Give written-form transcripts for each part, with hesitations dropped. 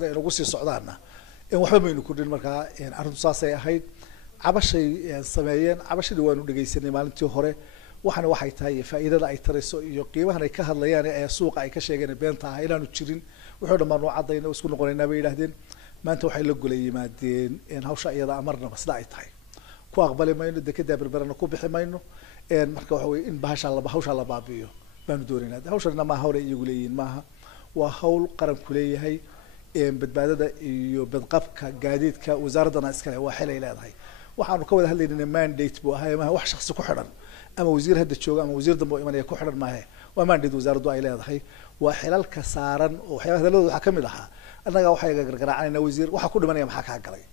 inagu sii socdaana in waxba maynu kordhin markaa arrintu saasay ahayd cabashay sameeyeen cabashadii waanu dhageysanay maalintii hore waxana waxay tahay faa'iidada ay tarayso iyo qiimahan ay ka hadlayaan ee suuqa ay ka sheegeen beenta ah inaanu jirin wuxuu dhamaan oo cadayna isku noqonaynaa bay yiraahdeen maanta waxay la gulay yimaadeen in hawsha iyada amarnaba sida ay tahay ku aqbali mayno dekada berberana ku bixi mayno marka waxa weeye in hawsha la baabiyo baanu doonaynaa hawshana ma hawle iyagu leeyihiin maaha waa hawl qaran ku leeyahay badbaadada iyo badqabka gaadiidka wasaaradana iskale waa xilay leedahay waxaanu ka wada hadlaynaa mandate buu ahaa ma wax shakhsi ku xidhan ama wasiir hadda jooga ama wasiir dambe oo imanaya ku xidhan maahe waa mandate wasaaraddu ay leedahay waa xilalka saaran oo waxyaalaha hadalada waxa kamid ahaa annaga waxay gargaraacayna wasiir waxa ku dhimanaya maxaa ka galay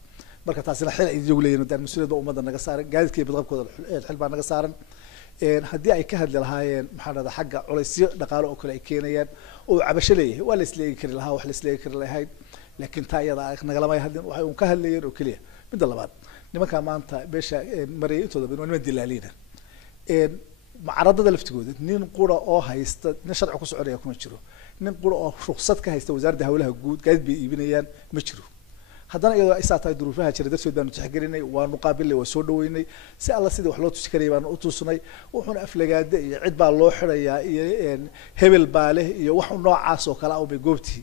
marka taasina xil ay iyagu leeyihiin dad mas'uuliyadda ummadda naga saaran gaadiidka iyo badqabkooda xil baa naga saaran haddii ay ka hadli lahaayeen maxaa dhahdaa xagga culaysyo dhaqaale oo kale ay keenayaan oo cabasho leeyahay waa la isleegi kari lahaa wax la isleegi kari lahayd laakiin taa iyada nagalama hadlin waxay uun ka hadlayeen oo keliya midda labaad nimanka maanta beesha marayay intooda badan waa niman dilaaliina mucaradada laftigooda nin qura oo haysta nin sharci ku soconaya kuma jiro nin qura oo ruqsad ka haysta wasaaradda hawlaha guud gaadiid bay iibinayaan ma jiro haddana iyadoo ay saa tahay duruufaha jira darteed baanu tixgelinay waanu qaabilnay waa soo dhaweynay si alla sidii wax loo tusi karayay baanu u tusnay wuxuuna aflagaade iyo cid baa loo xidhayaa iyo hebel baa leh iyo wax noocaas oo kale ah bay goobtii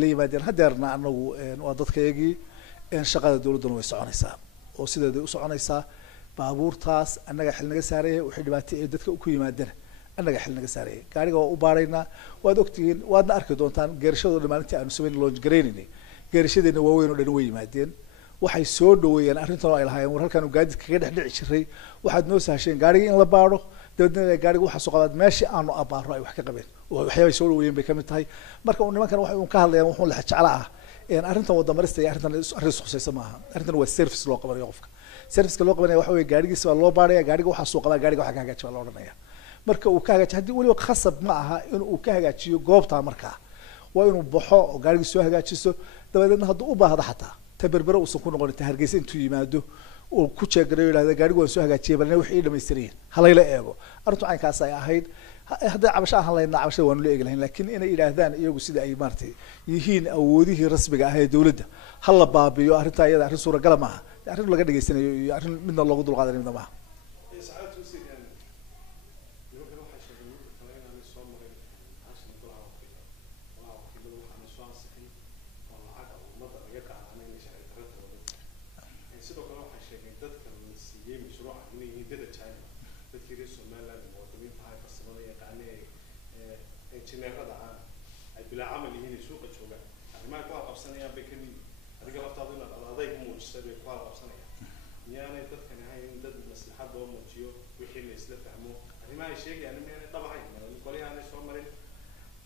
la yimaadeen hadeerna anagu waa dadkayagii shaqada dawladduna way soconaysaa oo sideeday u soconaysaa baabuurtaas annaga xil naga saaraya wixii dhibaato ee dadka ku yimaadana annaga xil naga saaraya gaariga waa u baaraynaa waad ogtihiin waadna arki doontaan geerashadooda maalintii aanu samayn loonj garaynaynay geerashadeena waaweyn oo dhan way yimaadeen waxay soo dhaweeyeen arrintan oo ay lahaayeen war halkaanu gaadiid kaga dhex dhici jiray waxaad noo sahasheen gaarigii in la baadho dabeedna gaariga waxaa soo qabaad meeshii aanu abaaro ay wax ka qabeen waxyaabay soo dhaweeyeen bay kamid tahay marka nimankan waxay uun ka hadlayaan wuxuu la jecla ah arrintan wadamarista iyo arrintan arrin khusaysa maaha arrintan waa service loo qabanayo qofka serviceka loo qabanaya waxa weeye gaarigiisa waa loo baaraya gaariga waxaa soo qabaa gaariga waxa ka hagaaji baa loo odhanaya marka uu ka hagaaji haddii weliba khasab ma aha in uu ka hagaajiyo goobtaa markaa waa inuu baxo oo gaarigii soo hagaajiso dabadeedna hadduu u baahdo xataa ta berbere uusan ku noqonin ta hargeysa intuu yimaado uu ku jeegarayo yidhahda gaarigu waan soo hagaajiyay balna wixii ii dhamaystirayeen halayla eego arrintu caynkaas ay ahayd hadday cabasho aan lahayn cabashada waanu la eegi lahayn laakiin inay yidhaahdaan iyagu sida ay maaragtay yihiin awoodihii rasmiga ah ee dawladda ha la baabiyo arrintaa iyada arrin suuragala maaha arrin laga dhageysanayo iyo arrin midna loogu dulqaadanayo midna maaha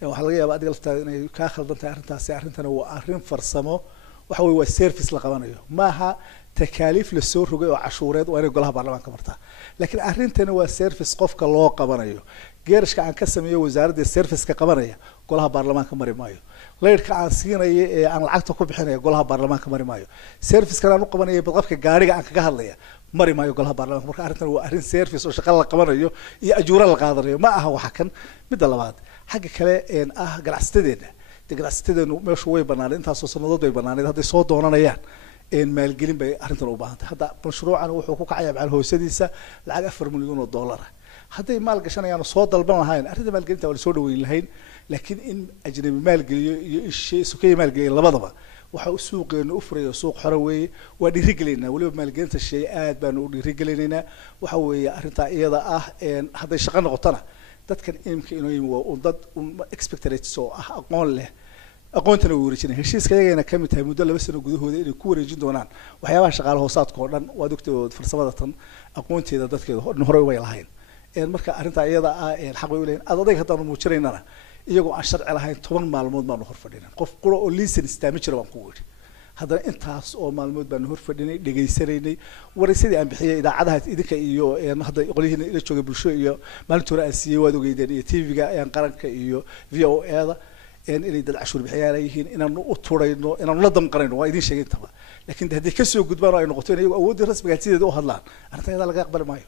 waxaa laga yaabaa adiga laftaada inay kaa khaldan tahay arrintaasi arrintana waa arrin farsamo waxa weye waa service la qabanayo maaha takaaliif lasoo rogay oo cashuureed waa inay golaha baarlamaanka martaa laakiin arrintana waa service qofka loo qabanayo geerashka aan ka sameeyo wasaaradda serviceka qabanaya golaha baarlamaanka mari maayo leyrka aan siinaya ee aan lacagta ku bixinaya golaha baarlamaanka mari maayo servicekan aan u qabanaya badqabka gaariga aan kaga hadlaya mari maayo golaha baarlamaanka marka arrintan waa arrin service oo shaqo la qabanayo iyo ajuura la qaadanayo ma aha waxa kan midda labaad xagga kale ah ganacsatadeena dee ganacsatadeenu meeshu way banaaned intaasoo sanadood way banaaneed hadday soo doonanayaan maalgelin bay arrintan u baahan tahay hadda mashruucan wuxuu ku kacaya macal hoosadiisa lacag 4 milyan oo dollar hadday maal gashanayaan soo dalban lahayn arrinta maalgelinta waa la soo dhaweyn lahayn laakiin in ajnabi maalgeliyo iyo in shay sukay maalgeliyo labadaba waxa uu suuqeenu u furayo suuq xoro weeye waa dhiirigelinaa waliba maalgelinta shay aad baanu u dhiirigelinaynaa waxa weeye arrintaa iyada ah hadday shaqo noqotona dadkan imka inoo yimi waa dad expectorates oo ah aqoon leh aqoontana way wareejinayaan heshiiska iyagana kamid tahay muddo 2 sano gudahooda inay ku wareejin doonaan waxyaabaha shaqaale hoosaadka oo dhan waad ogtay farsamada tan aqoonteeda dadkeeda hore way lahayn marka arrintaa iyada ah xaq way u leeyihiin adayg haddaanu muujinaynana iyagoo aan sharci lahayn 10 maalmood baanu hor fadhinay qof qura oo liisan istaami jira baan ku wiri haddana intaas oo maalmood baanu hor fadhinay dhageysanaynay waraysadii aan bixiyay idaacadaha idinka iyo hadda qolihiina ila jooga bulsho iyo maalintii hore aan siiyay waad ogeydeen iyo TV-ga qaranka iyo VOA-da inay dad cashuur bixiyaal yihiin inaanu u turayno inaanu la damqanayno waa idin sheegay intaba laakiin haddii ka soo gudbaan oo ay noqoto in iyagu awoodii rasmiga sideeda u hadlaan arrinta iyada laga aqbali maayo